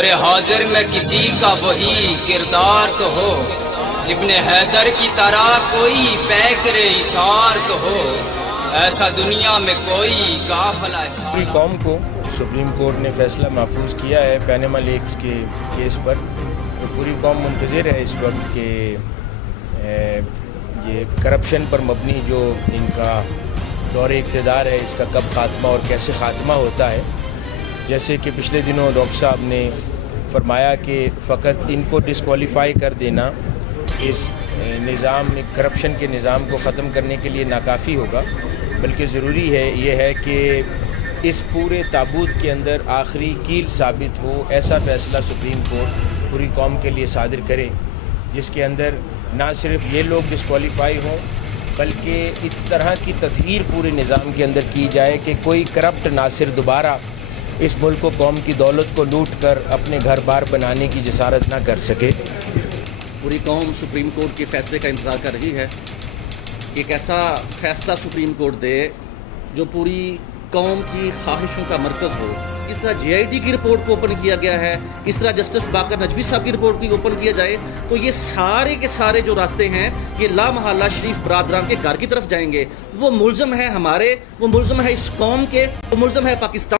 اور حاضر میں کسی کا وہی کردار تو ہو، ابن حیدر کی طرح کوئی پیکر ایثار تو ہو، ایسا دنیا میں کوئی قافلہ پوری قوم کو سپریم کورٹ نے فیصلہ محفوظ کیا ہے پیناما لیکس کے کیس پر. تو پوری قوم منتظر ہے اس وقت کہ یہ کرپشن پر مبنی جو ان کا دور اقتدار ہے اس کا کب خاتمہ اور کیسے خاتمہ ہوتا ہے. جیسے کہ پچھلے دنوں ڈاکٹر صاحب نے فرمایا کہ فقط ان کو ڈسکوالیفائی کر دینا اس نظام میں کرپشن کے نظام کو ختم کرنے کے لیے ناکافی ہوگا، بلکہ ضروری ہے یہ ہے کہ اس پورے تابوت کے اندر آخری کیل ثابت ہو ایسا فیصلہ سپریم کورٹ پوری قوم کے لیے صادر کرے، جس کے اندر نہ صرف یہ لوگ ڈسکوالیفائی ہوں بلکہ اس طرح کی تطہیر پورے نظام کے اندر کی جائے کہ کوئی کرپٹ ناصر دوبارہ اس ملک و قوم کی دولت کو لوٹ کر اپنے گھر بار بنانے کی جسارت نہ کر سکے. پوری قوم سپریم کورٹ کے فیصلے کا انتظار کر رہی ہے کہ ایک ایسا فیصلہ سپریم کورٹ دے جو پوری قوم کی خواہشوں کا مرکز ہو. اس طرح جے آئی ٹی کی رپورٹ کو اوپن کیا گیا ہے، اس طرح جسٹس باقر نجوی صاحب کی رپورٹ کو اوپن کیا جائے تو یہ سارے کے سارے جو راستے ہیں یہ لامحالہ شریف برادران کے گھر کی طرف جائیں گے. وہ ملزم ہے ہمارے، وہ ملزم ہے اس قوم کے، وہ ملزم ہے پاکستان